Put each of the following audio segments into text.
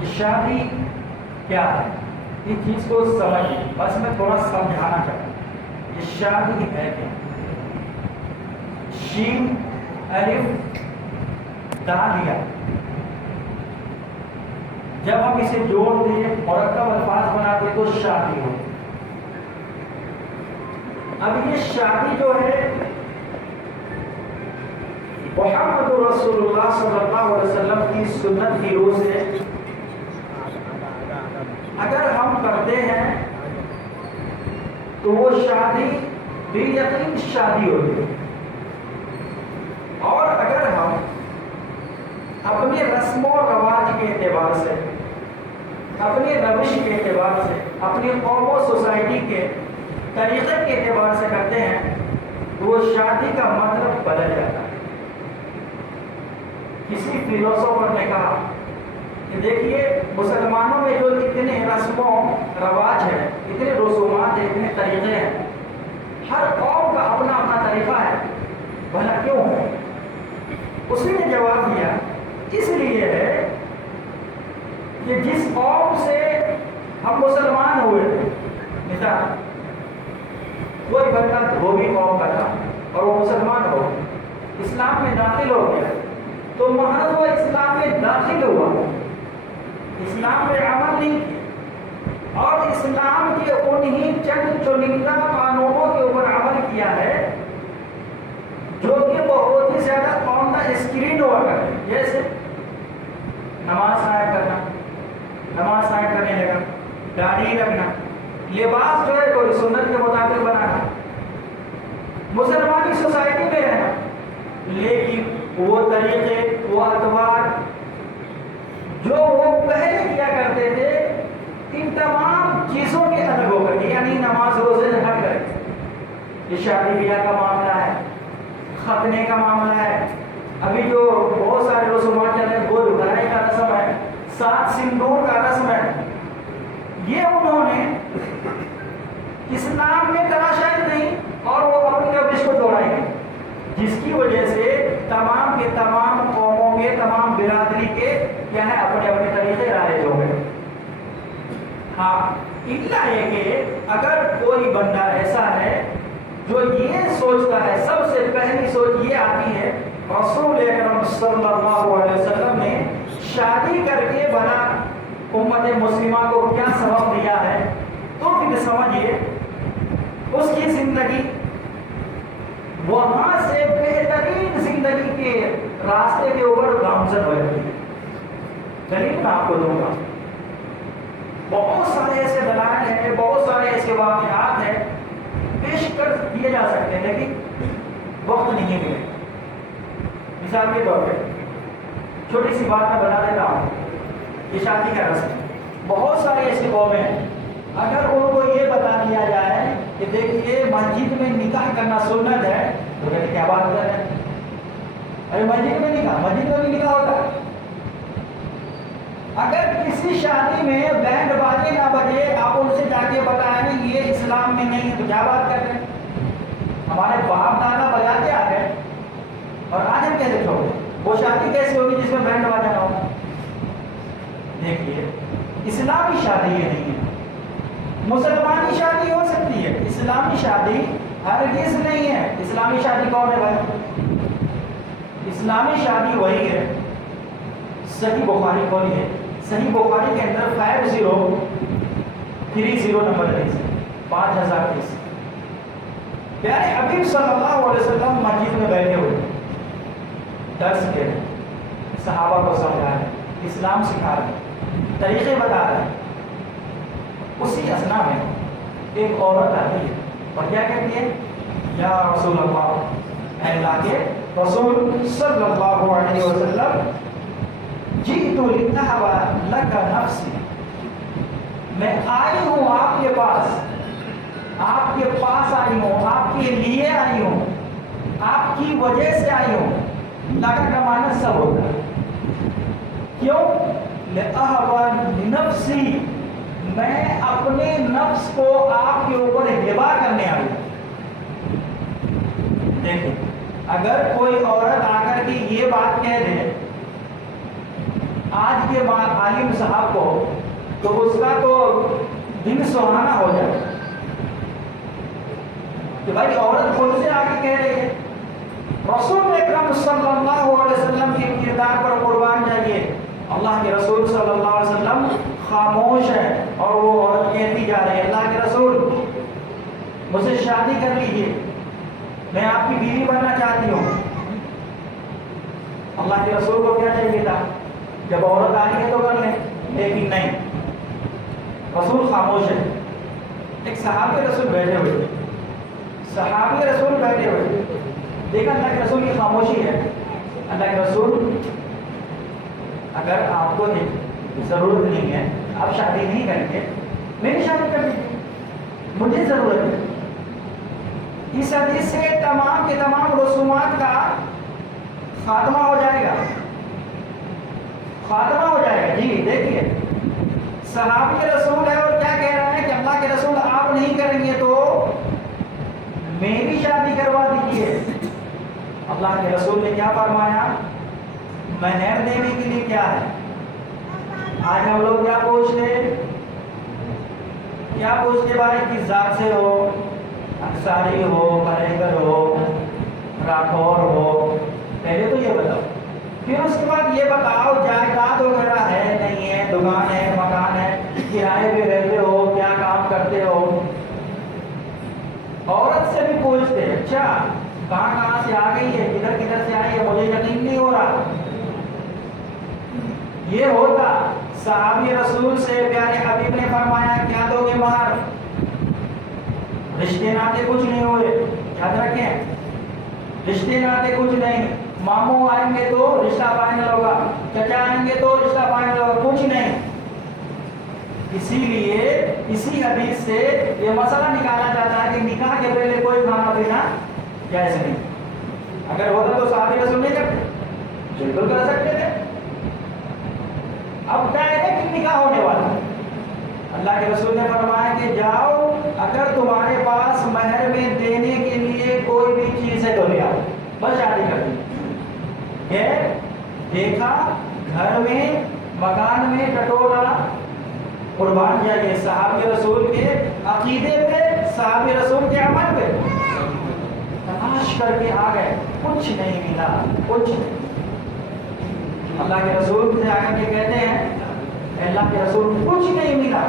یہ شادی کیا ہے؟ اس چیز کو سمجھیے، بس میں تھوڑا سمجھانا چاہتا ہوں یہ شادی ہے کیا؟ شین الف دالیا، جب ہم اسے جوڑ دیں مرکب الفاظ بناتے تو شادی ہو۔ اب یہ شادی جو ہے محمد رسول اللہ صلی اللہ علیہ وسلم کی سنت کی روح سے اگر ہم کرتے ہیں تو وہ شادی بے یقین شادی ہوتی ہے، اور اگر ہم اپنے رسم و رواج کے اعتبار سے، اپنے روش کے اعتبار سے، اپنی قوم و سوسائٹی کے طریقے کے اعتبار سے کرتے ہیں تو وہ شادی کا مطلب بدل جاتا ہے۔ کسی فلسفر نے کہا کہ دیکھیے مسلمانوں میں جو اتنے رسم و رواج ہیں، اتنے رسومات ہیں، اتنے طریقے ہیں، ہر قوم کا اپنا اپنا طریقہ ہے، بھلا کیوں ہے؟ اسی نے جواب دیا اس لیے ہے کہ جس قوم سے ہم مسلمان ہوئے تھے، مثال کوئی بندہ دھوبی قوم کا تھا اور وہ مسلمان ہو اسلام میں داخل ہو گیا، تو محض وہ اسلام میں داخل ہوا، اسلام میں عمل نہیں کیا اور اسلام کے انہی چند چنندہ قانونوں کے اوپر عمل کیا ہے جو کہ بہت ہی زیادہ قوم کا اسکرین ہوا کرتے، جیسے نماز قائم کرنا، نماز قائم کرنے لگا، داڑھی رکھنا، لباس جو ہے کوئی سنت کے مطابق بنانا، مسلمانی سوسائٹی میں رہنا، لیکن وہ طریقے، وہ اطوار جو وہ پہلے کیا کرتے تھے ان تمام چیزوں کے الگ ہو کر، یعنی نماز روزے سے ہٹ کر، یہ شادی بیاہ کا معاملہ ہے، ختنے کا معاملہ ہے، ابھی جو بہت سارے رسومات چل رہے ہیں، گود بھرائی کا رسم ہے، سات سندور کا رسم ہے، یہ انہوں نے اسلام میں تراشا ہی نہیں اور وہ اپنی روش کو دوہرائیں گے، جس کی وجہ سے تمام کے تمام قوموں کے، تمام برادری کے کیا ہے اپنے اپنے طریقے رائج ہو گئے۔ ہاں الا یہ کہ اگر کوئی بندہ ایسا ہے جو یہ سوچتا ہے، سب سے پہلی سوچ یہ آتی ہے رسول اکرم صلی اللہ علیہ وسلم نے شادی کر کے بنا امت مسلمہ کو کیا سبب دیا ہے، تو پھر سمجھیے اس کی زندگی وہاں سے بہترین زندگی کے راستے کے اوپر گامزن ہو جاتی ہے۔ چلیے میں آپ کو دوں گا، بہت سارے ایسے دلائل ہیں، بہت سارے ایسے واقعات ہیں پیش کر دیے جا سکتے ہیں، لیکن وقت نہیں ملے۔ مثال کے طور پہ چھوٹی سی بات میں بتا دیتا ہوں، یہ شادی کا رسم، بہت سارے ایسے قومیں ہیں اگر ان کو یہ بتا دیا جائے کہ دیکھیے مسجد میں نکاح کرنا سنت ہے تو کہتے کیا بات کر رہے ہیں، ارے مسجد میں نکاح، مسجد میں بھی نکاح ہوتا ہے۔ اگر کسی شادی میں بینڈ باجے نہ بجے، آپ ان سے جا کے بتائیں یہ اسلام میں نہیں ہے تو کیا بات کر رہے ہیں، ہمارے باپ دادا بجاتے آ گئے اور آج ہم کیسے چھوڑ دیں، وہ شادی کیسے ہوگی جس میں بینڈ باجا نہ ہوگا؟ دیکھیے اسلامی شادی یہ نہیں ہے، مسلمانی شادی ہو سکتی ہے، اسلامی شادی ہرگز نہیں ہے۔ اسلامی شادی کون ہے بھائی؟ اسلامی شادی وہی ہے، صحیح بخاری کون ہے، صحیح بخاری کے اندر 5030 نمبر ہے، 5030۔ پیارے حبیب صلی اللہ علیہ وسلم مسجد میں بیٹھے ہوئے درس کے رہے، صحابہ کو سمجھا رہے، اسلام سکھا رہے، طریقے بتا رہے ہیں۔ اسی اثنا میں ایک عورت آتی ہے اور کیا کہتی ہے، یا رسول اللہ، اے اللہ کے رسول صلی اللہ علیہ وسلم، جئت لأهب لك نفسی، میں آئی ہوں آپ کے پاس، آپ کے پاس آئی ہوں، آپ کے لیے آئی ہوں، آپ کی وجہ سے آئی ہوں۔ لگا کا معنی سب ہوتا ہے، کیوں؟ لأهب لنفسی، میں اپنے نفس کو آپ کے اوپر ہبا کرنے آئی ہوں۔ دیکھیں اگر کوئی عورت آ کر کے یہ بات کہہ دے آج کے عالم صاحب کو تو اس کا تو دل سہانا ہو جائے کہ بھائی عورت خود سے آگے کہہ رہی ہے رسول اکرم صلی اللہ علیہ وسلم کے کردار پر قربان جائیے. اللہ کے رسول صلی اللہ علیہ وسلم خاموش ہے اور وہ عورت کہتی جا رہی ہے اللہ کے رسول مجھ سے شادی کر لیجیے, میں آپ کی بیوی بننا چاہتی ہوں. اللہ کے رسول کو کیا چاہیے تھا, جب عورت آئی ہے تو کر لیں, لیکن نہیں, رسول خاموش ہے. ایک صحابی رسول بیٹھے ہوئے, صحابی رسول بیٹھے ہوئے, دیکھا اللہ کے رسول کی خاموشی ہے. اللہ کے رسول اگر آپ کو ضرورت نہیں ہے, آپ شادی نہیں کریں گے, میری شادی کر دیجیے, مجھے ضرورت ہے. اس حدیث سے تمام کے تمام رسومات کا خاتمہ ہو جائے گا, خاتمہ ہو جائے گا. جی دیکھیے صحابی رسول ہے اور کیا کہہ رہا ہے کہ اللہ کے رسول آپ نہیں کریں گے تو میری شادی کروا دیجیے. اللہ کے رسول نے کیا فرمایا, مہر دینے کے لیے کیا ہے. آج ہم لوگ کیا پوچھتے بھائی کس ذات سے ہو, انصاری ہو, پریگر ہو, راٹھور ہو, پہلے تو یہ بتاؤ, پھر اس کے بعد یہ بتاؤ جائیداد وغیرہ ہے نہیں ہے, دکان ہے, مکان ہے, کرائے پہ رہتے ہو, کیا کام کرتے ہو. عورت سے بھی پوچھتے اچھا کہاں سے آ گئی ہے, کدھر سے آئی ہے, مجھے یقین نہیں ہو رہا. یہ ہوتا صحابی رسول سے پیارے حبیب نے فرمایا کیا دو گے مہر, رشتے ناطے کچھ نہیں ہوئے, یاد رکھیں رشتے ناطے کچھ نہیں. ماموں آئیں گے تو رشتہ فائنل ہوگا, چچا آئیں گے تو رشتہ فائنل ہوگا, کچھ نہیں. اسی لیے اسی حدیث سے یہ مسئلہ نکالا جاتا ہے کہ نکاح کے پہلے کوئی کھانا پینا جائز نہیں. اگر ہوتا تو صحابی رسول نہیں کرتے, بالکل کر سکتے تھے. اب کیا ہے کہ نکاح ہونے والا, اللہ کے رسول نے فرمایا کہ جاؤ اگر تمہارے پاس مہر میں دینے کے لیے کوئی بھی چیز ہے تو لے آؤ, بس شادی کر دی. دیکھا گھر میں مکان میں ٹٹولا, قربان جائیے صحابی رسول کے عقیدے پہ, صحابی رسول کے عمل پہ. تلاش کر کے آ گئے, کچھ نہیں ملا, کچھ نہیں. اللہ کے رسول سے آگے کے کہتے ہیں اللہ کے رسول کچھ نہیں ملا,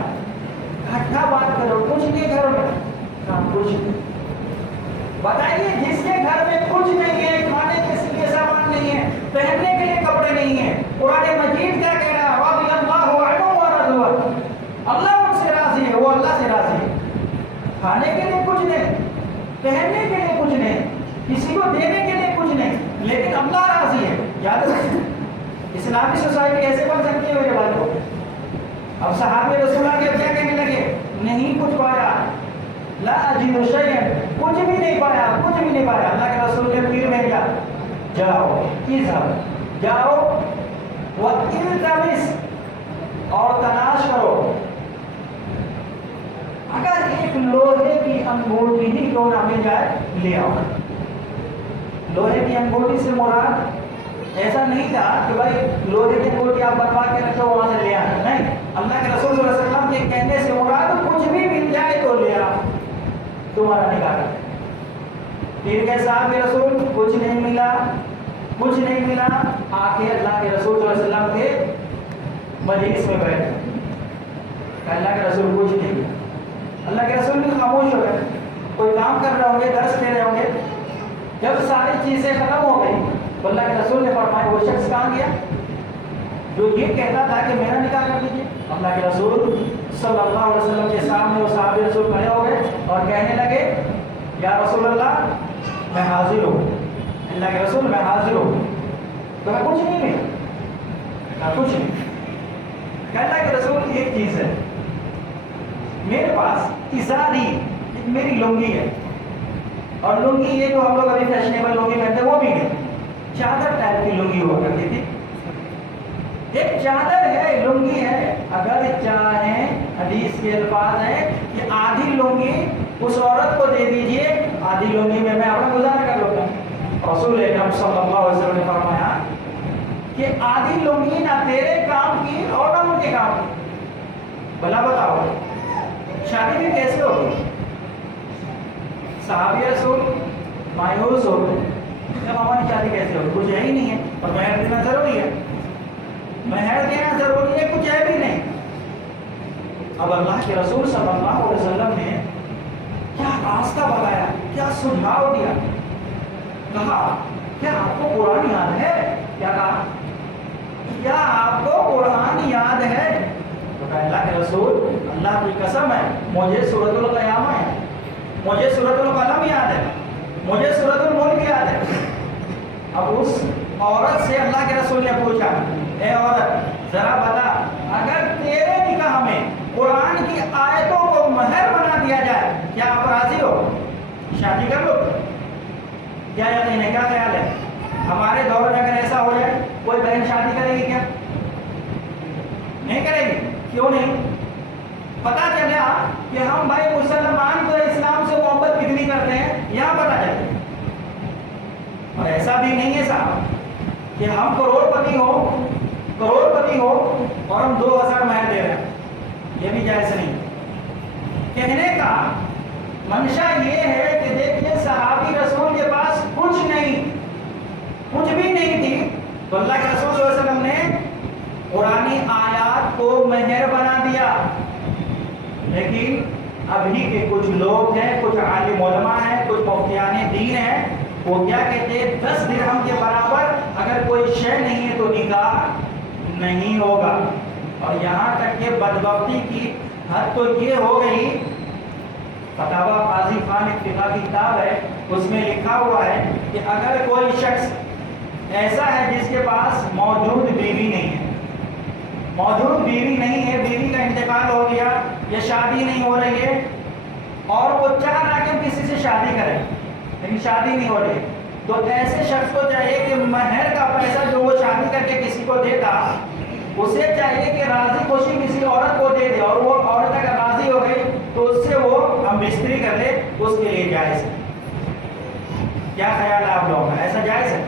اکٹھا بات کرو, کچھ نہیں گھر میں, کچھ نہیں. بتائیے جس کے گھر میں کچھ نہیں ہے, کھانے کے لیے سامان نہیں ہے, پہننے کے لیے کپڑے نہیں ہیں, قرآن مجید کیا کہہ رہا ہے, رضی اللہ عنہ ورضوان, اللہ ان سے راضی ہے, وہ اللہ سے راضی ہے. کھانے کے لیے کچھ نہیں, پہننے کے لیے کچھ نہیں, کسی کو دینے کے لیے کچھ نہیں, لیکن اللہ راضی ہے. یاد رکھیں اسلامی سوسائٹی ایسے بن سکتی ہے میرے بھائی کو. اب صحابہ رسول اللہ کیا کہنے لگے, نہیں کچھ پایا, لا اجد شیئا, کچھ بھی نہیں پایا, کچھ بھی نہیں پایا. اللہ کے رسول نے پھر بھیجا, جاؤ اذهب, جاؤ والتمس, اور تلاش کرو. اگر ایک لوہے کی انگوٹھی ہی کیوں نہ مل جائے لے آؤ. لوہے کی انگوٹھی سے مراد ایسا نہیں تھا کہ بھائی لوہے کی انگوٹھی آپ بنوا کے رکھو وہاں سے لے آنا, نہیں. اللہ کے رسول صلی اللہ علیہ وسلم کے کہنے سے مراد کچھ بھی مل جائے تو لے آؤ, تمہارا نکاح کر. پھر کے صاحب رسول کچھ نہیں ملا, کچھ نہیں ملا, آ کے اللہ کے رسول صلی اللہ علیہ وسلم کے مجلس میں بیٹھے, اللہ کے رسول کچھ نہیں ملا. اللہ کے رسول بھی خاموش ہو گئے, کوئی کام کر رہے ہوں گے, درس دے رہے ہوں گے. جب ساری چیزیں ختم ہو گئی تو اللہ کے رسول نے فرمایا وہ شخص کہاں گیا جو یہ کہتا تھا کہ میرا نکاح کر دیجیے. اللہ کے رسول صلی اللہ علیہ وسلم کے سامنے وہ صحابہ رسول کھڑے ہو گئے اور کہنے لگے یا رسول اللہ میں حاضر ہوں. اللہ کے رسول میں حاضر ہوں. تو میں کچھ نہیں کہا, کچھ نہیں. کہ اللہ کے رسول ایک چیز ہے, میرے پاس ازاری میری لنگی ہے, اور لنگی یہ جو ہم لوگ ابھی فیشنیبل لنگی پہنتے ہیں وہ بھی نہیں, چادر ٹائپ کی لنگی ہوا کرتی تھی. ایک چادر ہے, لنگی ہے, اگر چاہیں حدیث کے الفاظ ہیں کہ آدھی لنگی اس عورت کو دے دیجئے, آدھی لنگی میں اپنا گزارا کر لوں گا. رسول اکرم صلی اللہ علیہ وسلم نے فرمایا کہ آدھی لنگی نہ تیرے کام کی اور نہ ان کے کام کی. بھلا بتاؤ شادی بھی کیسے ہوگی؟ صحابی رسول مایوس ہو گئے کہ ہماری شادی کیسے ہوگی؟ کچھ ہے ہی نہیں ہے اور مہر دینا ضروری ہے. مہر دینا ضروری ہے، کچھ ہے بھی نہیں. اب اللہ کے رسول صلی اللہ علیہ وسلم نے کیا راستہ بتایا، کیا سجھاؤ دیا. کہا کیا آپ کو قرآن یاد ہے؟ کیا کہا؟ کیا آپ کو قرآن یاد ہے؟ تو کہا اللہ کے رسول اللہ کی قسم ہے مجھے سورۃ القیامہ ہے، مجھے سورۃ القلم یاد ہے، مجھے سورۃ الملک یاد ہے. اب اس عورت سے اللہ کے رسول نے پوچھا اے عورت ذرا بتا، اگر تیرے نکاح میں قرآن کی آیتوں کو مہر بنا دیا جائے کیا آپ راضی ہو؟ شادی کر لو. کیا یقین ہے، کیا خیال ہے ہمارے دور میں اگر ایسا ہو جائے کوئی بہن شادی کرے گی؟ کیا نہیں کرے گی؟ کیوں نہیں؟ پتا چلا کہ ہم بھائی مسلمان تو اسلام سے محبت کتنی کرتے ہیں یہاں پتا چلے. اور ایسا بھی نہیں ہے صاحب کہ ہم کروڑ پتی ہو اور ہم 2000 مہر دے رہے ہیں، یہ بھی جائز نہیں. کہنے کا منشا یہ ہے کہ دیکھیے صحابی رسول کے پاس کچھ بھی نہیں تھی تو اللہ کے رسول صلی اللہ علیہ وسلم نے قرآنی آیات کو مہر بنا دیا. لیکن ابھی کے کچھ لوگ ہیں، کچھ عالم علماء ہیں، کچھ مفتیان دین ہیں، وہ کیا کہتے ہیں 10 درہم کے برابر اگر کوئی شے نہیں ہے تو نکاح نہیں ہوگا. اور یہاں تک کہ بدبختی کی حد تو یہ ہو گئی، فتاوی قاضی خان ایک فقہ کی کتاب ہے، اس میں لکھا ہوا ہے کہ اگر کوئی شخص ایسا ہے جس کے پاس موجود بیوی نہیں ہے، بیوی کا انتقال ہو گیا یا شادی نہیں ہو رہی ہے اور وہ چاہ رہا کہ کسی سے شادی کرے لیکن شادی نہیں ہو رہی، تو ایسے شخص کو چاہیے کہ مہر کا پیسہ جو وہ شادی کر کے کسی کو دیتا اسے چاہیے کہ راضی خوشی کسی عورت کو دے دے، اور وہ عورت اگر راضی ہو گئی تو اس سے وہ ہم بستری کر لے، اس کے لیے جائز ہے. کیا خیال ہے آپ لوگوں کا؟ ایسا جائز ہے؟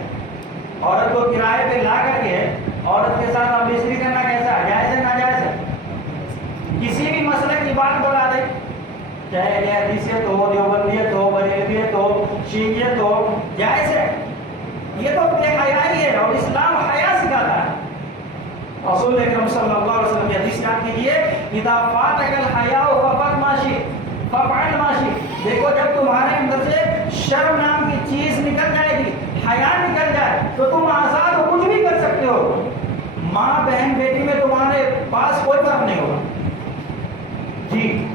عورت کو کرائے پہ لا کر کے عورت کے ساتھ ہم بستری کرنا کیسا ہے؟ جائز ہے ناجائز ہے؟ کسی بھی مسئلے کی بات بتا دے، چاہے حدیثیت ہو، دیوبندیت ہو، بریلویت ہو، شیعیت ہو، جائز ہے. یہ تو بے حیائی ہے اور اسلام حیا سکھاتا ہے. رسول اکرم صلی اللہ علیہ وسلم کی حدیث یاد کیجیے، اذا فاتک الحیاء ففعل ما شئت. دیکھو جب تمہارے اندر سے شرم نام کی چیز نکل جائے گی، حیا نکل جائے تو تم آزاد ہو، کچھ بھی کر سکتے ہو. ماں بہن بیٹی میں تمہارے پاس کوئی فرق نہیں ہوگا. جی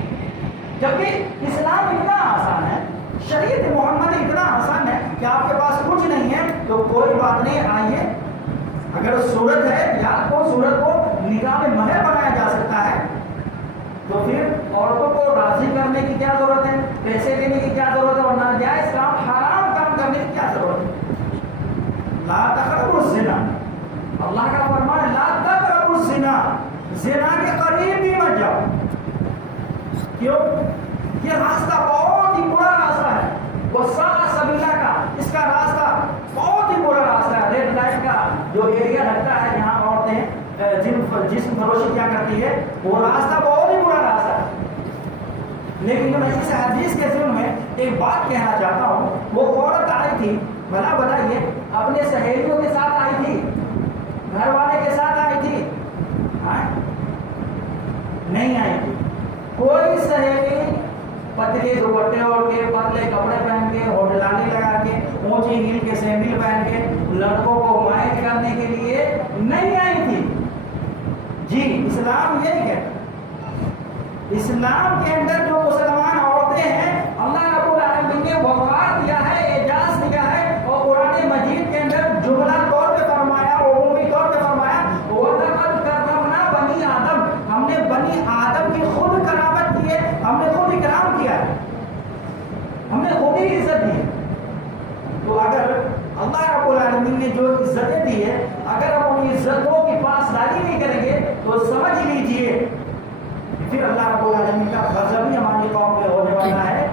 جبکہ اسلام اتنا آسان ہے، شریعت محمد اتنا آسان ہے کہ آپ کے پاس کچھ نہیں ہے تو کوئی بات نہیں، آئیے اگر صورت ہے یا کوئی صورت کو نکاح میں مہر بنایا جا سکتا ہے تو پھر عورتوں کو راضی کرنے کی کیا ضرورت ہے، پیسے دینے کی کیا ضرورت ہے، اور ناجائز کام حرام کام کرنے کی کیا ضرورت ہے. لا تقربوا الزنا، اللہ کا فرمان ہے لا تقربوا الزنا، زنا کے قریب بھی مت جاؤ. کیوں؟ یہ راستہ بہت ہی برا راستہ ہے، وساء سبیلا کا، اس کا راستہ بہت ہی برا راستہ ہے. ریڈ لائٹ کا جو ایریا لگتا ہے جہاں عورتیں جسم فروشی کیا کرتی ہے، وہ راستہ بہت ہی برا راستہ ہے. لیکن میں اس حدیث کے ذمن میں ایک بات کہنا چاہتا ہوں. وہ عورت آئی تھی، بھلا بتائیے اپنے سہیلیوں کے ساتھ آئی تھی، گھر والے کے ساتھ آئی تھی؟ نہیں آئی تھی. کوئی سہیلی پتلی دوپٹے اوڑھ کے، پتلے کپڑے پہن کے، ہوٹلانی لگا کے، اونچی ہیل کے سینڈل پہن کے لڑکوں کو مائل کرنے کے لیے نہیں آئی تھی. جی اسلام یہی ہے. اسلام کے اندر جو مسلمان عورتیں ہیں اللہ رب العالمین نے وقار دیا ہے، اعزاز دیا ہے، اور قرآن مجید کے اندر جملہ طور پہ فرمایا، عمومی طور پہ فرمایا وَلَقَدْ كَرَّمْنَا بَنِي آدم، ہم نے بنی آدم کی خود کرامت کی ہے، ہم نے خود اکرام کیا ہے، ہم نے خود ہی عزت دی ہے. تو اگر اللہ رب العالمین نے جو عزتیں دی ہے اگر ہم ان عزتوں کی پاسداری نہیں کریں گے تو سمجھ لیجئے پھر اللہ رب العالمین کا غضب ہی ہماری قوم پہ ہونے والا ہے.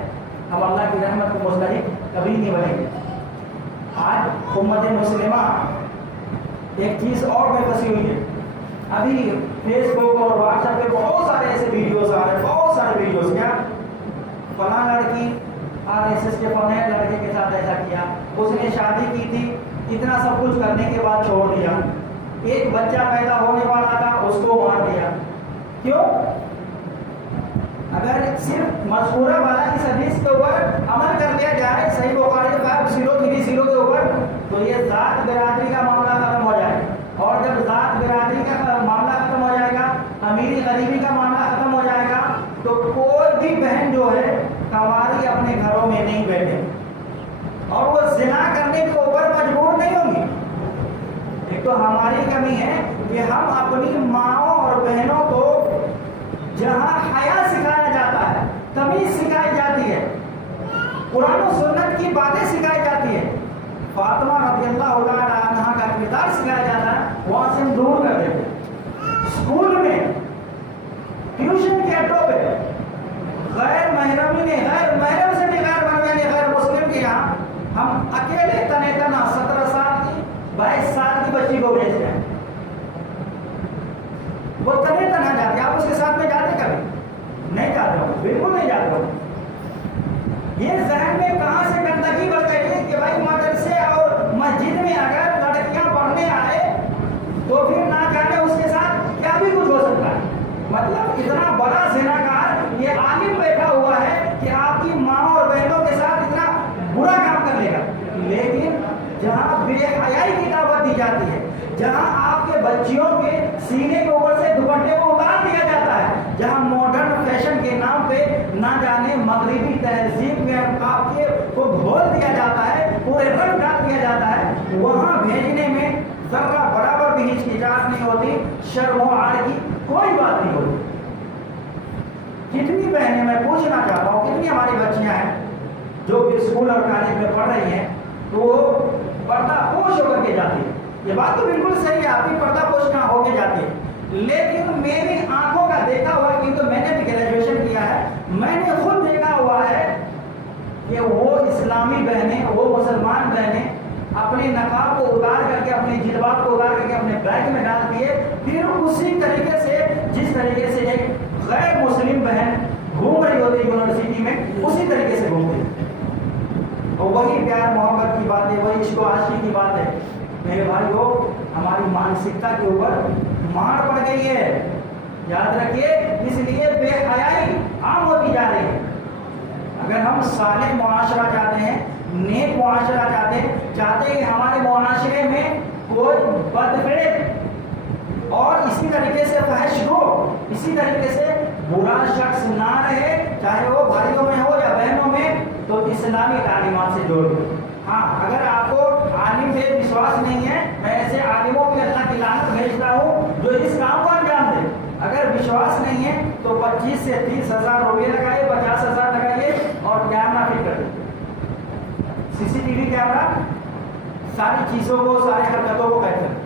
ہم اللہ کی رحمت کو مستحق کبھی نہیں بنیں گے. آج امت مسلمہ ایک چیز اور میں پھنسی ہوئی ہے، ابھی فیس بک اور واٹس ایپ پہ بہت سارے ایسے ویڈیوز آ رہے ہیں، بہت سارے ویڈیوز، کیا فلاں لڑکی RSS کے فلاں لڑکے کے ساتھ ایسا کیا، اس نے شادی کی تھی، اتنا سب کچھ کرنے کے بعد چھوڑ دیا، ایک بچہ پیدا ہونے والا تھا اس کو مار دیا، کیوں؟ اگر صرف مذکورہ والا اس حدیث کے اوپر عمل کر لیا جائے صحیح بخاری 5030 کے اوپر، تو یہ ذات برادری کا معاملہ ختم ہو جائے گا، اور جب ذات برادری کا معاملہ ختم ہو جائے گا، امیری غریبی کا معاملہ ختم ہو جائے گا، تو کوئی بھی بہن جو ہے کنواری اپنے گھروں میں نہیں بیٹھے اور وہ زنا کرنے کے اوپر مجبور نہیں ہوگی۔ ایک تو ہماری کمی ہے کہ ہم اپنی ماؤں اور بہنوں کو جہاں حیا سکھایا جاتا ہے، تمیز سکھائی جاتی ہے، قرآن و سنت کی باتیں سکھائی جاتی ہے، فاطمہ رضی اللہ تعالی عنہا کا کردار سکھایا جاتا ہے، وہاں سے ہم دور کر دیتے ہیں۔ اسکول میں، ٹیوشن کے اڈوں پہ غیر محرمی نے، غیر محرم سے بھی غیر محرم غیر مسلم کے یہاں ہم اکیلے تنے تنا 17 سال کی 22 سال کی بچی کو بھیجتے ہیں، وہ تنے تنا جاتے ہیں، آپ اس کے ساتھ میں جاتے کبھی نہیں جاتے ہو، بالکل نہیں جاتے ہو۔ یہ ذہن میں کہاں سے گندگی بڑھ گئی ہے کہ بھائی مدرسے اور مسجد میں اگر لڑکیاں پڑھنے آئے تو پھر نہ جانے اس کے ساتھ کیا بھی کچھ ہو سکتا ہے۔ مطلب اتنا بڑا زناکار یہ عالم بیٹھا ہوا ہے کہ آپ کی ماں اور بہنوں کے ساتھ اتنا برا کام کر لے گا، لیکن جہاں بے حیائی کی دعوت دی جاتی ہے، جہاں آپ کے بچیوں کے سینے کے اوپر سے دوپٹے کو اتار دیا جاتا ہے، جہاں ماڈرن فیشن کے نام پہ نہ جانے مغربی تہذیب میں آپ کے کو گھول دیا جاتا ہے، پورے رنگ ڈال دیا جاتا ہے، وہاں بھیجنے میں ذرا برابر بھی ہچکچاہٹ نہیں ہوتی، شرم و عار کی کوئی بات نہیں ہوتی۔ کتنی بہنیں، میں پوچھنا چاہتا ہوں، کتنی ہماری بچیاں ہیں جو کہ اسکول اور کالج میں پڑھ رہی ہیں تو وہ پردہ پوش ہو کر کے جاتی ہے، یہ بات تو بالکل صحیح ہے، آپ کی پردہ پوش نہ ہو کے جاتی ہے، لیکن میری آنکھوں کا دیکھا ہوا، کیونکہ میں نے بھی گریجویشن کیا ہے، میں نے خود دیکھا ہوا ہے کہ وہ اسلامی بہنیں، وہ مسلمان بہنیں اپنے نقاب کو اتار کر کے، اپنے جلباب کو اتار کر کے اپنے بیگ میں ڈال دیے، پھر اسی طریقے سے جس طریقے سے ایک غیر مسلم بہن گھوم رہی ہوتی ہے یونیورسٹی میں، اسی طریقے سے گھومتی ہے، اور وہی پیار محبت کی بات ہے، وہی عشق و عاشقی کی بات ہے۔ میرے بھائیو، ہماری مانسکتا کے اوپر مار پڑ گئی ہے، یاد رکھیے، اس لیے بے حیائی عام ہوتی جا رہی ہے۔ اگر ہم صالح معاشرہ چاہتے ہیں، نیک معاشرہ چاہتے ہیں کہ ہمارے معاشرے میں کوئی بدفعل اور اسی طریقے سے فحش ہو، اسی طریقے سے برا شخص نہ رہے، چاہے وہ بھائیوں میں ہو یا بہنوں میں، تو اسلامی تعلیمات سے جوڑ دو۔ ہاں، اگر آپ کو عالم پہ وشواس نہیں ہے، میں ایسے عالموں کی اللہ کی لعنت بھیجتا ہوں جو اس کام کو انجام دے۔ اگر وشواس نہیں ہے تو 25 سے 30 ہزار روپئے لگائیے، 50 ہزار لگائیے اور کیمرہ فٹ کر دیجیے، CCTV کیمرہ، ساری چیزوں کو، ساری حرکتوں کو قید کر۔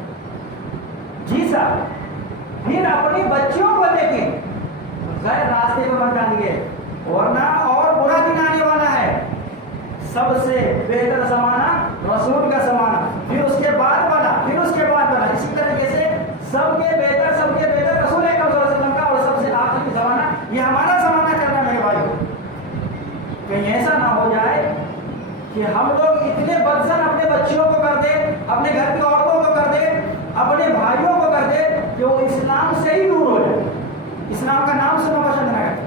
جی صاحب، پھر اپنی بچیوں کو لے کے غیر راستے پہ مت ڈالیے، ورنہ اور برا دن آنے والا ہے۔ سب سے بہتر زمانہ رسول کا زمانہ، پھر اس کے بعد والا، پھر اس کے بعد والا، اسی طریقے سے سب کے بہتر رسول اکرم صلی اللہ علیہ وسلم کا، اور سب سے آخری زمانہ یہ ہمارا زمانہ چل رہا ہے میرے بھائیو۔ کہیں ایسا نہ ہو جائے کہ ہم لوگ اتنے بدزن اپنے بچیوں کو کر دیں، اپنے گھر کی عورتوں کو کر دیں، اپنے بھائیوں کو کر دیں کہ وہ اسلام سے ہی دور ہو جائے، اسلام کا نام سننا پسند نہ کریں۔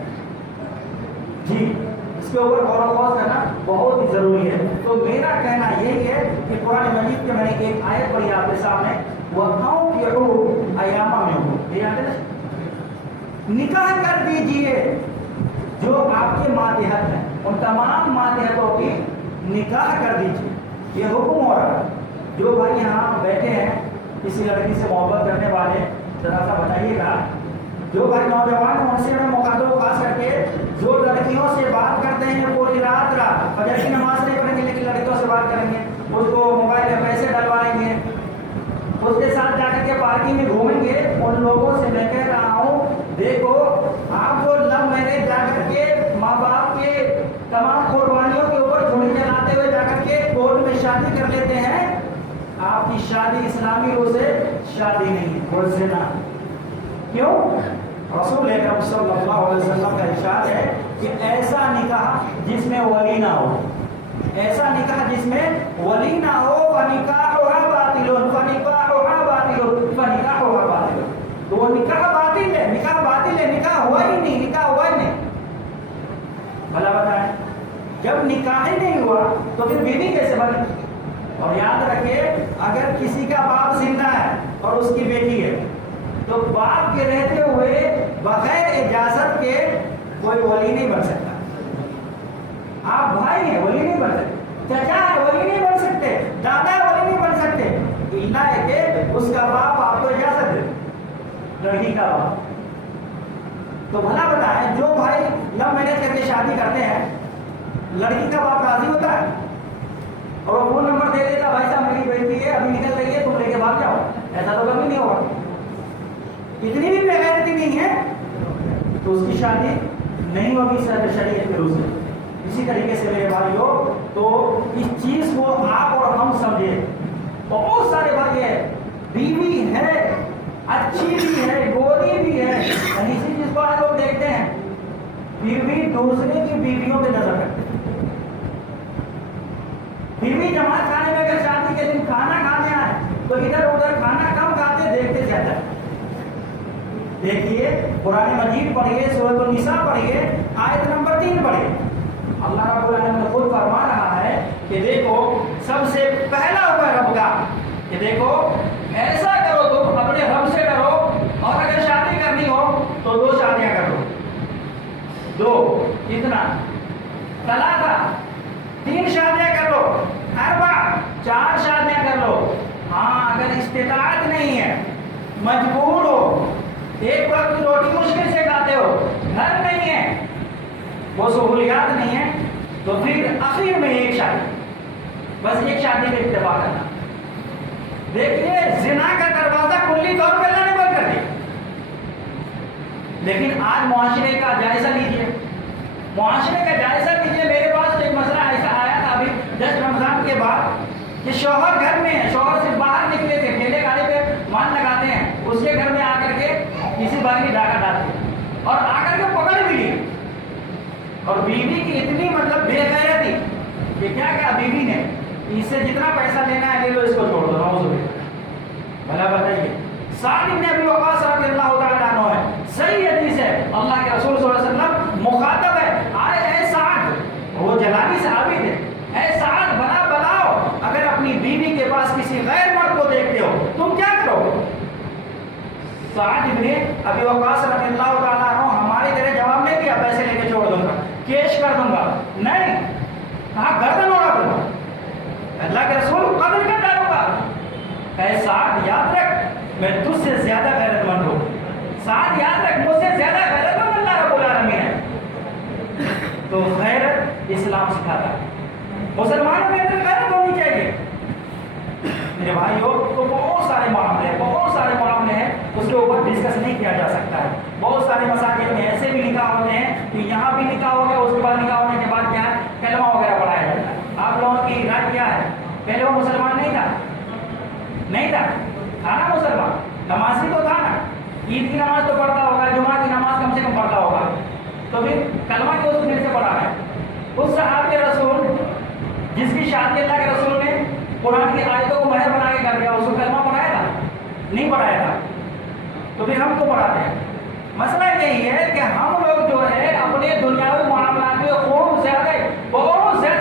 جی، اس کے اوپر غور و خوض کرنا بہت ہی ضروری ہے۔ تو میرا کہنا یہی ہے کہ قرآن مجید کے میں نے ایک آیت پڑھی آپ کے سامنے، وَأَوْكِعُوا أَيَامًا مِنْكُمْ، یہ آیت ہے، نکاح کر دیجئے جو آپ کے ماتحت ہیں، ان تمام ماتحتوں کی نکاح کر دیجئے، یہ حکم ہو رہا ہے۔ جو بھائی یہاں بیٹھے ہیں کسی لڑکی سے محبت کرنے والے، ذرا سا بتائیے گا، جو بھائی نوجوان ہیں ان سے میں مخاطب خاص کر کے جو لڑکیوں سے بات کرتے ہیں پوری رات فجر کی نماز نہیں پڑھیں گے لیکن لڑکیوں سے بات کریں گے، اس کو موبائل میں پیسے ڈلوائیں گے، اس کے ساتھ جا کر کے پارکنگ میں گھومیں گے، ان لوگوں سے میں کہہ رہا ہوں، دیکھو آپ جو لو میرج جا کر کے ماں باپ کے تمام قربانیوں کے اوپر جھولی جلاتے ہوئے جا کر کے کورٹ میں شادی کر لیتے ہیں، آپ کی شادی اسلامی روح سے شادی نہیں ہے، وہ زنا۔ کیوں؟ رسول اکرم صلی اللہ علیہ وسلم کا ارشاد ہے کہ ایسا نکاح جس میں ولی نہ ہو، ایسا نکاح جس میں ولی نہ ہو، فنکاحها باطل فنکاحها باطل فنکاحها باطل، تو وہ نکاح باطل ہے، نکاح باطل ہے، نکاح ہوا ہی نہیں، نکاح ہوا ہی نہیں۔ بھلا بتائیں، جب نکاح ہی نہیں ہوا تو پھر بیوی کیسے بنے؟ اور یاد رکھے، اگر کسی کا باپ زندہ ہے اور اس کی بیٹی ہے تو باپ کے رہتے ہوئے بغیر اجازت کے کوئی ولی نہیں بن سکتا۔ آپ بھائی ہیں، ولی نہیں بن سکتے، چچا ہے، ولی نہیں بن سکتے، دادا ولی نہیں بن سکتے، الا ہے کہ اس کا باپ آپ کو اجازت دے، لڑکی کا باپ۔ تو بھلا بتائیں، جو بھائی لو میرج کر کے شادی کرتے ہیں، لڑکی کا باپ راضی ہوتا ہے اور وہ فون نمبر دے دیتا، بھائی صاحب میری بیٹی ہے ابھی نکل رہی ہے، تم لے کے بھاگ جاؤ، ایسا تو کبھی نہیں ہوگا۔ اتنی بھی بےغیرتی نہیں ہے تو اس کی شادی نہیں ہوگی شریعت کے روح سے۔ اسی طریقے سے میرے بھائیوں، تو اس چیز کو آپ اور ہم سمجھے۔ بہت سارے بھائی ہیں، بیوی ہے، اچھی بھی ہے، گوری بھی ہے، اسی چیز کو آج لوگ دیکھتے ہیں، پھر بھی دوسرے کی بیویوں پہ نظر رکھتے ہیں۔ بیوی جماعت کھانے میں اگر شادی کے دن کھانا کھانے آئے تو ادھر ادھر کھانا کم کھاتے، دیکھتے زیادہ۔ دیکھیے قرآن مجید پڑھیے، سورۃ النساء پڑھیے، آیت نمبر 3 پڑھیے۔ اللہ رب العالمین خود فرما رہا ہے کہ دیکھو، سب سے پہلا حکم رب کا کہ دیکھو ایسا کرو، تم اپنے رب سے ڈرو، اور اگر شادی کرنی ہو تو 2 شادیاں کر لو۔ 2 کتنا؟ ثلاثہ، 3 شادیاں کر لو، 4 شادیاں کر لو۔ ہاں، اگر استطاعت نہیں ہے، مجبور ہو، ایک وقت کی روٹی مشکل سے کھاتے ہو، گھر نہیں ہے، وہ سہولیات نہیں ہے، تو پھر آخر میں ایک شادی، بس ایک شادی پہ اتفاق کرنا۔ دیکھیے، زنا کا دروازہ کلی طور پہ اللہ نے بند کر دیا، لیکن آج معاشرے کا جائزہ لیجیے، معاشرے کا جائزہ لیجیے۔ میرے پاس ایک مسئلہ ایسا آیا تھا ابھی جسٹ رمضان کے بعد کہ شوہر گھر میں ہے، شوہر سے باہر نکلے تھے، ٹھیلے گاڑی پہ مان لگاتے ہیں، اس کے گھر میں آ کر کے کسی بار کی ڈاکہ ڈالتے ہیں اور آ کر کے پکڑ بھی لی، اور بیوی کی اتنی مطلب بے غیرتی کہ کیا کہا بیوی نے، اس سے جتنا پیسہ لینا ہے لے لو، اس کو چھوڑ دو، نعوذ باللہ۔ بھلا بتائیے، سعد بن ابی وقاص رضی اللہ تعالیٰ عنہ ہے، صحیح حدیث ہے، اللہ کے رسول صلی اللہ علیہ وسلم مخاطب ہے، آئے اے سعد، وہ جلالی صحابی تھے، اے سعد بلا بلاؤ، اگر اپنی بیوی کے پاس کسی غیر مرد کو دیکھتے ہو تم کیا کرو گے؟ سعد بن ابی وقاص رضی اللہ تعالیٰ عنہ ہماری طرح جواب نہیں دیا، پیسے لے کے چھوڑ دوں گا، کیش کر دوں گا، نہیں، کہا گردن اڑا دوں گا، اللہ کے رسول قتل کر ڈالوں گا۔ اے سعد یاد رکھ، میں تجھ سے زیادہ غیرت مند ہوں، سعد یاد رکھ، مجھ سے زیادہ غیرت مند اللہ رب العالمین ہے۔ تو غیرت اسلام سکھاتا ہے، مسلمانوں کے اندر غیرت ہونی چاہیے۔ میرے بھائیوں، تو بہت سارے معاملے ہیں، اس کے اوپر ڈسکس نہیں کیا جا سکتا ہے۔ بہت سارے مساجد میں ایسے بھی نکاح ہوتے ہیں کہ یہاں بھی نکاح ہو گیا، اس کے بعد نکاح ہونے کے بعد کیا ہے، کلمہ وغیرہ پڑھایا جاتا ہے۔ آپ لوگوں کی رائے کیا ہے؟ پہلے وہ مسلمان نہیں تھا، تھا نا مسلمان، نمازی تو تھا نا، عید کی نماز تو پڑھتا ہوگا، جمعہ کی نماز کم سے کم پڑھتا ہوگا، تو پھر کلمہ کیوں اس سے پڑھا ہے؟ اس صحابی رسول جس کی شادی اللہ کے رسول نے قرآن کی آیتوں کو مہر بنا کے کر دیا، اس کو کلمہ پڑھایا تھا؟ نہیں پڑھایا تھا، تو پھر ہم کو پڑھاتے ہیں۔ مسئلہ یہی ہے کہ ہم لوگ جو ہے اپنے دنیاوی معاملات میں بہت زیادہ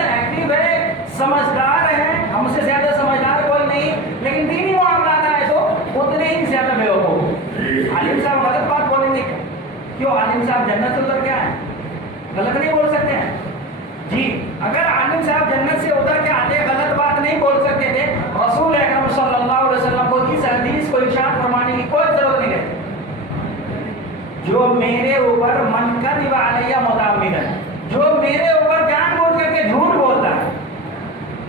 ایکٹیو ہے، سمجھدار ہیں، ہم سے زیادہ سمجھدار کوئی نہیں، لیکن دینی معاملات آئے تو اتنے ہی زیادہ بیوقوف۔ عالم صاحب غلط بات بولیں گے کیوں؟ عالم صاحب جنت سے اتر کے آئے، غلط نہیں بول سکتے ہیں جی؟ اگر عالم صاحب جنت سے اتر کے آتے غلط بات نہیں بول سکتے تھے، رسول اکرم صلی اللہ علیہ وسلم کو اس حدیث کو ارشاد فرمانے کی کوئی ضرورت نہیں ہے، جو میرے اوپر من کذب علیہ متعمدا، جو میرے اوپر جان بوجھ کر کے جھوٹ بولتا ہے،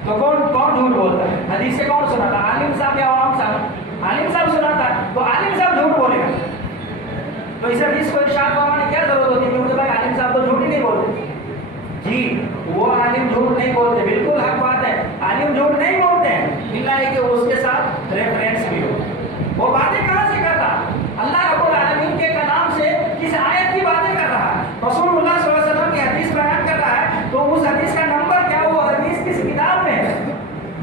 تو کون جھوٹ بولتا ہے؟ حدیث سے کون سناتا؟ عالم صاحب یا عوام صاحب؟ عالم صاحب سناتا ہے، تو عالم صاحب جھوٹ بولے گا، تو اس حدیث کو ارشاد فرمانے کی کیا ضرورت ہوتی ہے؟ کیونکہ بھائی عالم صاحب تو جھوٹ ہی نہیں بولتے، جی وہ عالم جھوٹ نہیں بولتے، بالکل حق بات ہے، عالم جھوٹ نہیں بولتے ہیں، الا ہے کہ اس کے ساتھ ریفرنس بھی ہو۔ وہ باتیں کہاں سے کر رہا؟ اللہ رب العالمین کے کلام سے کس آیت کی باتیں کر رہا ہے؟ رسول اللہ صلی اللہ علیہ وسلم کی حدیث بیان کر رہا ہے، تو اس حدیث کا نمبر کیا، وہ حدیث کس کتاب میں ہے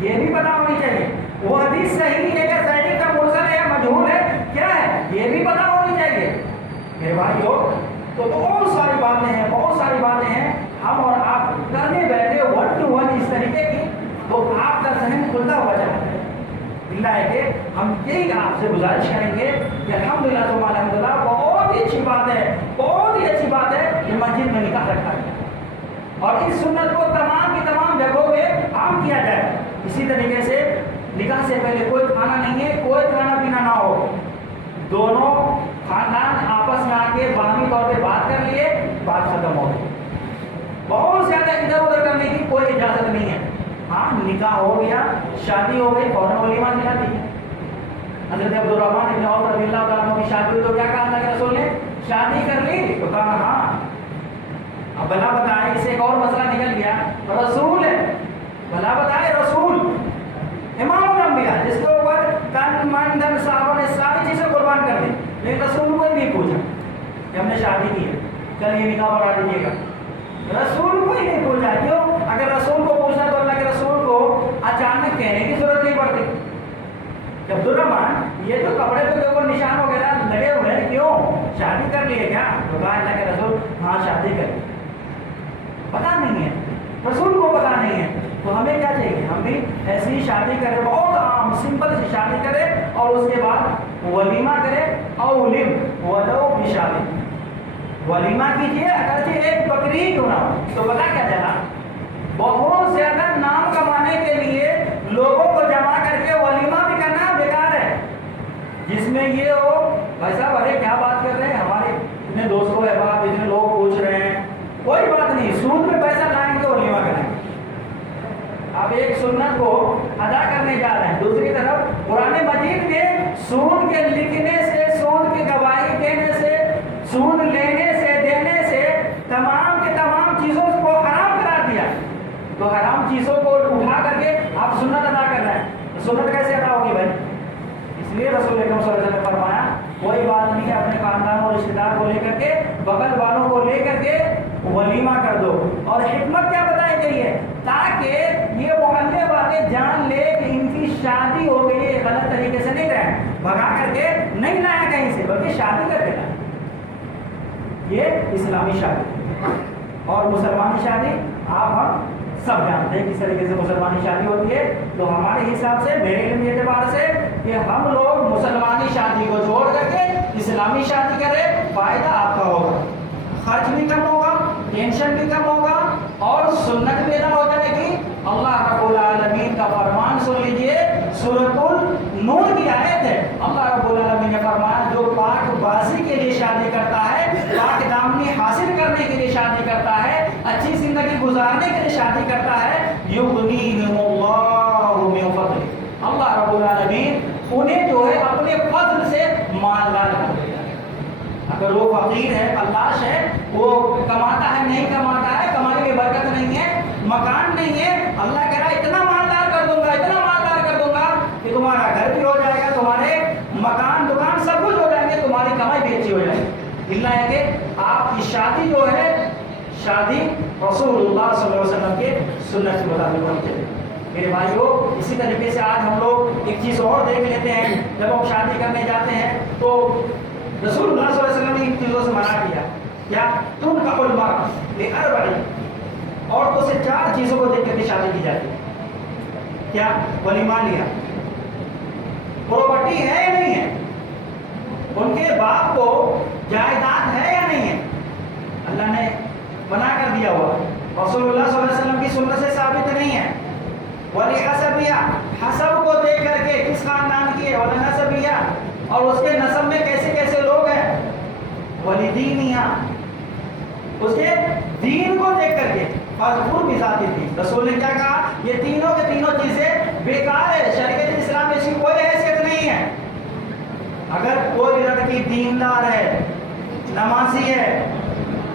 یہ بھی پتا ہونی چاہیے۔ وہ حدیث صحیح ہے یا صحیح کا مرسل ہے یا مجہول ہے، کیا ہے یہ بھی پتا ہونی چاہیے میرے بھائیو۔ تو بہت ساری باتیں ہیں، بہت ساری باتیں ہیں، ہم اور آپ کرنے بیٹھے ون ٹو ون اس طریقے کی، تو آپ کا ذہن کھلتا ہوا جاتا ہے۔ اللہ ہے کہ ہم یہی آپ سے گزارش کریں گے کہ الحمدللہ ثم الحمدللہ، بہت ہی اچھی بات ہے، بہت ہی اچھی بات ہے کہ مسجد میں نکاح رکھا ہے، اور اس سنت کو تمام کی تمام جگہوں پہ عام کیا جائے۔ اسی طریقے سے نکاح سے پہلے کوئی کھانا نہیں ہے، کوئی کھانا پینا نہ ہو، دونوں خاندان آپس میں آ کے باہمی طور پہ بات کر لیے، بات ختم ہو گئی۔ بہت زیادہ ادھر ادھر کرنے کی کوئی اجازت نہیں ہے۔ ہاں نکاح ہو گیا، شادی ہو گئی، فوراً ولیمہ دکھا دی۔ حضرت عبدالرحمن بن عوف رضی اللہ تعالیٰ عنہ کی شادی ہوئی تو کیا کہا اللہ کے رسول نے؟ شادی کر لی؟ تو کہا ہاں۔ اب بھلا بتائے، اس سے ایک اور مسئلہ نکل گیا، رسول ہے، بھلا بتائے رسول امام الانبیاء جس کے اوپر تن من دھن صحابہ نے ساری چیزیں قربان کر دی، لیکن رسول کو ہی نہیں پوچھا کہ ہم نے شادی کی ہے، چلیے نکاح پڑھا دیجیے گا۔ رسول کو ہی نہیں پوچھا، کیوں؟ اگر رسول کو پوچھا تو اللہ کے رسول کو اچانک کہنے کی ضرورت نہیں پڑتی کہ عبدالرحمن یہ جو کپڑے پہ اوپر نشان وغیرہ لگے ہوئے ہیں، کیوں شادی کر لیے کیا؟ تو کہا اللہ کے رسول ہاں شادی کر لی۔ پتا نہیں ہے، رسول کو پتا نہیں ہے، تو ہمیں کیا چاہیے؟ ہم بھی ایسی شادی کرے، بہت عام سمپل سی شادی کرے، اور اس کے بعد ولیمہ کرے، اولم ولو بشادی، ولیمہ کیجیے اگرچہ ایک بکری کیوں نہ ہو۔ تو پتا کیا چلا، بہت زیادہ نام کمانے کے لیے لوگوں کو جمع کر کے ولیمہ بھی کرنا بیکار ہے، جس میں یہ ہو بھائی صاحب ارے کیا بات کر رہے ہیں، ہمارے اتنے دوستوں احباب اتنے لوگ پوچھ رہے ہیں، کوئی بات نہیں، سود میں پیسہ لائیں گے ولیمہ کریں گے۔ آپ ایک سنت کو ادا کرنے جا رہے ہیں، دوسری طرف قرآن مجید میں سود کے لکھنے سے، سود کی گواہی دینے سے، سود لینے سے، دینے سے تمام کے تمام چیزوں کو حرام قرار دیا۔ تو حرام چیزوں کو اٹھا کر کے آپ سنت ادا کر رہے ہیں، تو سنت کیسے ادا ہوگی بھائی؟ اس لیے رسول اکرم صلی اللہ علیہ وسلم نے فرمایا کوئی بات نہیں ہے، اپنے خاندان اور رشتے دار کو لے کر کے، بغل والوں کو لے کر کے ولیمہ کر دو۔ اور حکمت کیا بتائی گئی ہے؟ تاکہ یہ محلے والے جان لے کہ ان کی شادی ہو گئی ہے، غلط طریقے سے نہیں رہے، بھگا کر کے نہیں لایا کہیں سے، بلکہ شادی کر کے لایا۔ یہ اسلامی شادی اور مسلمانی شادی آپ ہم سب جانتے ہیں کس طریقے سے مسلمانی شادی ہوتی ہے۔ تو ہمارے حساب سے، میرے علم کے اعتبار سے، کہ ہم لوگ مسلمانی شادی کو چھوڑ کر کے اسلامی شادی کریں، فائدہ آپ کا ہوگا، خرچ بھی کم ہوگا، ٹینشن بھی کم ہوگا، اور سنت بھی ادا ہو جائے گی۔ اللہ رب العالمین کا فرمان سن لیجئے، سورۃ النور کی آیت ہے، اللہ رب العالمین نے فرمایا جو پاک بازی کے لیے شادی کرتا ہے، پاک دامنی حاصل کرنے کے لیے شادی کرتا ہے، اچھی زندگی گزارنے کے لیے شادی کرتا ہے، یغنیہم اللہ من فضلہ، اللہ رب العالمین انہیں جو ہے اپنے فضل سے مالدار کر دے گا۔ اگر وہ فقیر ہے، فلاش ہے، وہ کماتا ہے نہیں کماتا ہے، کمائی میں برکت نہیں ہے، مکان نہیں ہے، اللہ کہہ رہا ہے اتنا مالدار کر دوں گا، اتنا مالدار کر دوں گا کہ تمہارا گھر بھی ہو جائے گا، تمہارے مکان دکان سب کچھ ہو جائیں گے، تمہاری کمائی بھی اچھی ہو جائے گی۔ اللہ ہے کہ آپ کی شادی جو ہے، شادی رسول اللہ صلی اللہ علیہ وسلم کے سنت کے مطابق ہونی چاہیے۔ میرے بھائیو اسی طریقے سے آج ہم لوگ ایک چیز اور دیکھ لیتے ہیں، جب ہم شادی کرنے جاتے ہیں تو رسول اللہ صلی اللہ علیہ وسلم نے ان چیزوں سے منع کیا، کیا؟ تنکح المرأة لأربع، عورتوں سے 4 چیزوں کو دیکھ کر کے شادی کی جاتی ہے۔ کیا؟ ولیمہ لیا، پراپرٹی ہے یا نہیں ہے، ان کے باپ کو جائیداد ہے یا نہیں ہے، اللہ نے منع کر دیا ہوا، رسول اللہ صلی اللہ علیہ وسلم کی سنت سے ثابت نہیں ہے۔ ولحسبیہ، حسب کو دیکھ کر کے کس خاندان کی ہے، ولنسبیہ، اور اس کے نسب میں کیسے کیسے لوگ ہیں، ولدینیہ، اس کے دین کو دیکھ کر کے، فاذکر بذات الدین، رسول نے کیا کہا؟ یہ تینوں کے تینوں چیزیں بیکار ہے، شریعت اسلام میں اس کی کوئی حیثیت نہیں ہے۔ اگر کوئی لڑکی دیندار ہے، نمازی ہے،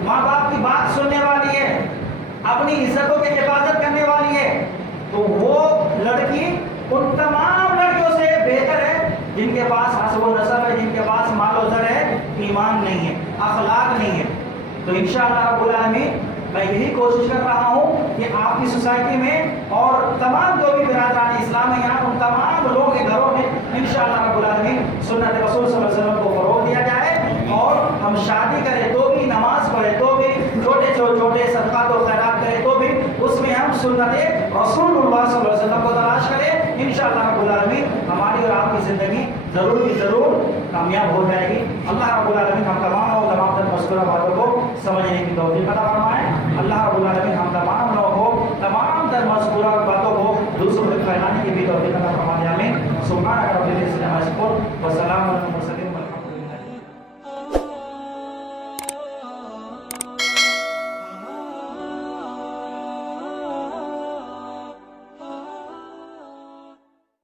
ماں باپ کی بات سننے والی ہے، اپنی عزتوں کی حفاظت کرنے والی ہے، تو وہ لڑکی ان تمام لڑکیوں سے بہتر ہے جن کے پاس حسب و نسب ہے، جن کے پاس مال و زر ہے، ایمان نہیں ہے، اخلاق نہیں ہے۔ تو انشاءاللہ رب العالمین میں یہی کوشش کر رہا ہوں کہ آپ کی سوسائٹی میں اور تمام جو بھی برادران اسلام ہیں یہاں، ان تمام لوگوں کے گھروں میں انشاءاللہ رب العالمین سنت رسول صلی اللہ علیہ وسلم کو فروغ دیا جائے، اور ہم شادی کریں تو بھی، نماز پڑھیں تو بھی، چھوٹے چھوٹے صدقات و خیرات کریں تو بھی، اس میں ہم سنت رسول اللہ صلی اللہ علیہ وسلم کو تلاش کریں۔ انشاءاللہ رب العالمین ہماری اور آپ کی زندگی ضرور کی ضرور کامیاب ہو جائے گی۔ اللہ رب العالمین ہم تمام اور تمام تر مذکورہ باتوں کو سمجھنے کی توفیق عطا فرمائے۔ اللہ رب العالمین ہم تمام لوگوں کو تمام تر مذکورہ باتوں کو دوسروں تک پھیلانے کی بھی توفیق عطا فرمائے۔ آمین۔ سبحانک رب العزت عما یصفون وسلام علی